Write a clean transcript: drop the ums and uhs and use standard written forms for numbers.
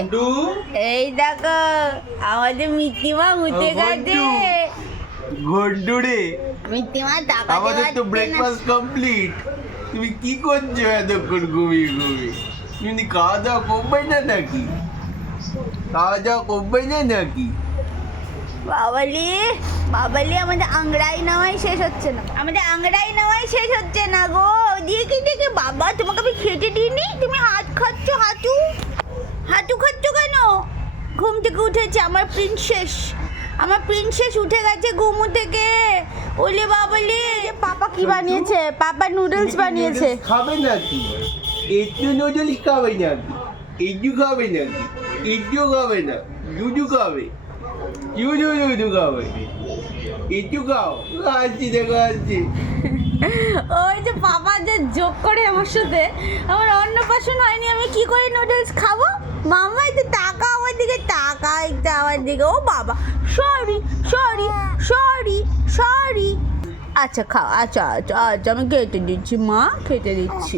ঘন্টু এই দেখো আমাদের মিত্তিমা উঠে গেছে। ঘন্টু রে, মিত্তিমা টাকা আমাদের তো ব্রেকফাস্ট কমপ্লিট। তুমি কি করছো এতক্ষণ ঘুমিয়ে ঘুমিয়ে? তুমি খাওয়া দাওয়া করবে না নাকি? খাওয়া দাওয়া করবে না নাকি? বাবালি বাবালি আমাদের আংড়াই নেওয়াই শেষ হচ্ছে না, আমাদের আংড়াই নেওয়াই শেষ হচ্ছে না গো। দেখি দেখি বাবা, তোমাকে আমি খেতে দিইনি, তুমি হাত খাচ্ছ, হাঁটু হাঁটু খাচ্ছ কেন? ঘুম থেকে উঠেছে আমার প্রিন্সেস, আমার প্রিন্সেস উঠে গেছে ঘুম থেকে। ওলে বাবালি, পাপা কি বানিয়েছে? পাপা নুডলস বানিয়েছে। Noodles খাবে নাকি? একটু নুডলস খাবে নাকি? একটু খাবে নাকি? একটু খাবে না, দুধু খাবে, দুধু খাবে, একটু খাও। আসছি দেখো, আসছি। ওই যে পাপা যে যোগ করে আমার সাথে, আমার অন্নপ্রাশন হয়নি, আমি কি করে নুডলস খাবো? মামা একটু টাকা আমার দিকে, টাকা একটু আমার দিকে। ও বাবা, সরি সরি সরি সরি। আচ্ছা খাও, আচ্ছা আচ্ছা আচ্ছা, আমি খেতে দিচ্ছি মা, খেতে দিচ্ছি।